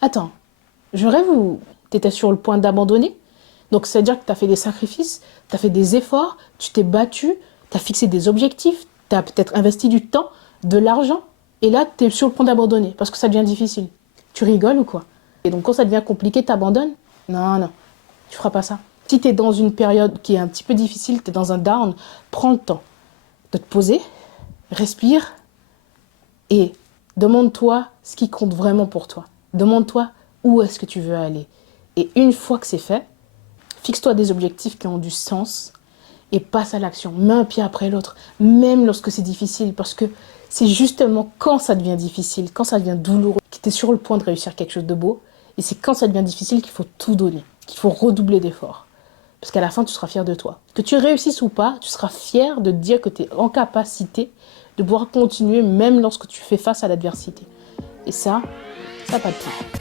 Attends, je rêve ou t'étais sur le point d'abandonner? Donc, c'est-à-dire que tu as fait des sacrifices, tu as fait des efforts, tu t'es battu, tu as fixé des objectifs, tu as peut-être investi du temps, de l'argent, et là, tu es sur le point d'abandonner parce que ça devient difficile. Tu rigoles ou quoi? Et donc, quand ça devient compliqué, tu abandonnes? Non, non, tu feras pas ça. Si tu es dans une période qui est un petit peu difficile, tu es dans un down, prends le temps de te poser, respire et demande-toi ce qui compte vraiment pour toi. Demande-toi où est-ce que tu veux aller. Et une fois que c'est fait, fixe-toi des objectifs qui ont du sens et passe à l'action. Mets un pied après l'autre, même lorsque c'est difficile, parce que c'est justement quand ça devient difficile, quand ça devient douloureux, que tu es sur le point de réussir quelque chose de beau. Et c'est quand ça devient difficile qu'il faut tout donner, qu'il faut redoubler d'efforts. Parce qu'à la fin, tu seras fier de toi. Que tu réussisses ou pas, tu seras fier de te dire que tu es en capacité de pouvoir continuer même lorsque tu fais face à l'adversité. Et ça n'a pas de prix.